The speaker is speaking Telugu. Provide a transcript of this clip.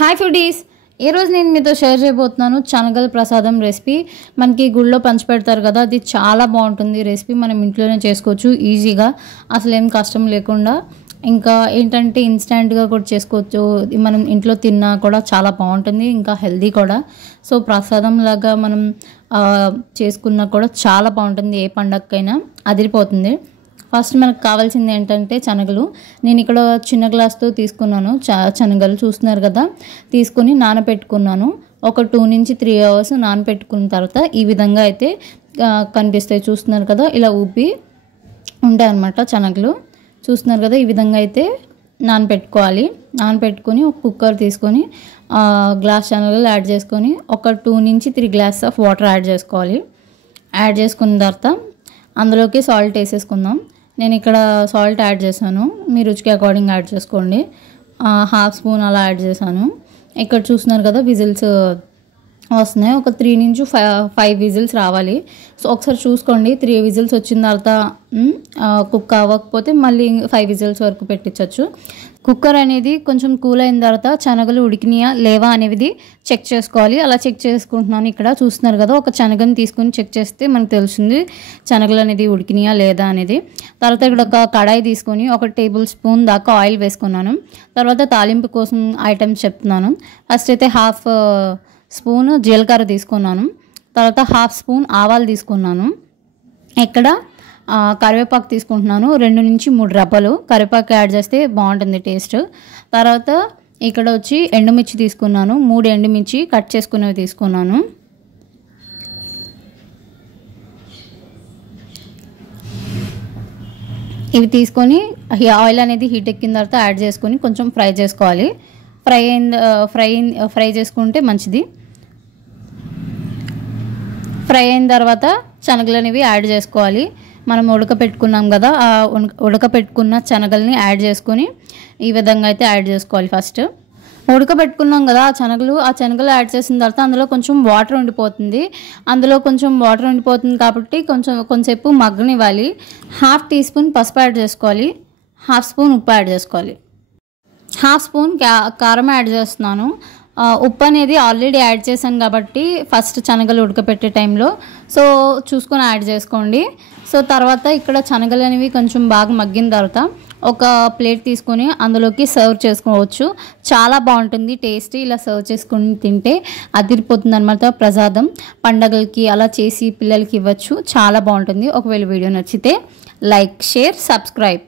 హాయ్ ఫుడీస్, ఈరోజు నేను మీతో షేర్ చేయబోతున్నాను శనగల ప్రసాదం రెసిపీ. మనకి గుళ్ళో పంచిపెడతారు కదా, అది చాలా బాగుంటుంది రెసిపీ. మనం ఇంట్లోనే చేసుకోవచ్చు ఈజీగా, అసలు ఏం కష్టం లేకుండా. ఇంకా ఏంటంటే ఇన్స్టెంట్గా కూడా చేసుకోవచ్చు. మనం ఇంట్లో తిన్నా కూడా చాలా బాగుంటుంది, ఇంకా హెల్దీ కూడా. సో ప్రసాదం లాగా మనం చేసుకున్నా కూడా చాలా బాగుంటుంది. ఏ పండగకైనా అదిరిపోతుంది. ఫస్ట్ మనకు కావాల్సింది ఏంటంటే శనగలు. నేను ఇక్కడ చిన్న గ్లాస్తో తీసుకున్నాను శనగలు, చూస్తున్నారు కదా. తీసుకొని నానబెట్టుకున్నాను. ఒక 2 నుంచి 3 అవర్స్ నానబెట్టుకున్న తర్వాత ఈ విధంగా అయితే కనిపిస్తాయి. చూస్తున్నారు కదా, ఇలా ఉబ్బి ఉంటాయి అన్నమాట శనగలు. చూస్తున్నారు కదా, ఈ విధంగా అయితే నానబెట్టుకోవాలి. నానబెట్టుకొని ఒక కుక్కర్ తీసుకొని గ్లాస్ శనగలు యాడ్ చేసుకొని ఒక 2 నుంచి 3 గ్లాస్ ఆఫ్ వాటర్ యాడ్ చేసుకోవాలి. యాడ్ చేసుకున్న తర్వాత అందులోకి సాల్ట్ వేసేసుకుందాం. నేను ఇక్కడ సాల్ట్ యాడ్ చేశాను, మీ రుచికి అకార్డింగ్ యాడ్ చేసుకోండి. 1/2 స్పూన్ అలా యాడ్ చేశాను. ఇక్కడ చూస్తున్నారు కదా, విజిల్స్ వస్తున్నాయి. ఒక 3 నుంచి 5 విజిల్స్ రావాలి. సో ఒకసారి చూసుకోండి. 3 విజిల్స్ వచ్చిన తర్వాత కుక్ అవ్వకపోతే మళ్ళీ 5 విజిల్స్ వరకు పెట్టించవచ్చు. కుక్కర్ అనేది కొంచెం కూల్ అయిన తర్వాత శనగలు ఉడికినాయా లేవా అనేది చెక్ చేసుకోవాలి. అలా చెక్ చేసుకుంటున్నాను. ఇక్కడ చూస్తున్నారు కదా, ఒక శనగని తీసుకొని చెక్ చేస్తే మనకు తెలుస్తుంది శనగలు అనేది ఉడికినాయా లేదా అనేది. తర్వాత ఇక్కడ ఒక కడాయి తీసుకొని 1 టేబుల్ స్పూన్ దాకా ఆయిల్ వేసుకున్నాను. తర్వాత తాలింపు కోసం ఐటమ్స్ చెప్తున్నాను. ఫస్ట్ అయితే 1/2 స్పూన్ జీలకర్ర తీసుకున్నాను. తర్వాత 1/2 స్పూన్ ఆవాలు తీసుకున్నాను. ఇక్కడ కరివేపాకు తీసుకుంటున్నాను. 2 నుంచి 3 రెబ్బలు కరివేపాకు యాడ్ చేస్తే బాగుంటుంది టేస్ట్. తర్వాత ఇక్కడ వచ్చి ఎండుమిర్చి తీసుకున్నాను. 3 ఎండుమిర్చి కట్ చేసుకునేవి తీసుకున్నాను. ఇవి తీసుకొని ఆయిల్ అనేది హీట్ ఎక్కిన తర్వాత యాడ్ చేసుకొని కొంచెం ఫ్రై చేసుకోవాలి. ఫ్రై చేసుకుంటే మంచిది. ఫ్రై అయిన తర్వాత శనగలు అనేవి యాడ్ చేసుకోవాలి. మనం ఉడకపెట్టుకున్నాం కదా, ఆ ఉడకపెట్టుకున్న శనగల్ని యాడ్ చేసుకొని ఈ విధంగా అయితే యాడ్ చేసుకోవాలి. ఫస్ట్ ఉడకబెట్టుకున్నాం కదా ఆ శనగలు యాడ్ చేసిన తర్వాత అందులో కొంచెం వాటర్ ఉండిపోతుంది. కాబట్టి కొంచెంసేపు మగ్గనివ్వాలి. 1/2 టీ స్పూన్ పసుపు యాడ్ చేసుకోవాలి. 1/2 స్పూన్ ఉప్పు యాడ్ చేసుకోవాలి. 1/2 స్పూన్ కారం యాడ్ చేస్తున్నాను. ఉప్పు అనేది ఆల్రెడీ యాడ్ చేశాను కాబట్టి ఫస్ట్ శనగలు ఉడకపెట్టే టైంలో సో చూసుకొని యాడ్ చేసుకోండి. సో తర్వాత ఇక్కడ శనగలు అనేవి కొంచెం బాగా మగ్గిన తర్వాత ఒక ప్లేట్ తీసుకొని అందులోకి సర్వ్ చేసుకోవచ్చు. చాలా బాగుంటుంది టేస్ట్. ఇలా సర్వ్ చేసుకొని తింటే అదిరిపోతుంది అన్నమాట. ప్రసాదం పండగలకి అలా చేసి పిల్లలకి ఇవ్వచ్చు. చాలా బాగుంటుంది. ఒకవేళ వీడియో నచ్చితే లైక్, షేర్, సబ్స్క్రైబ్.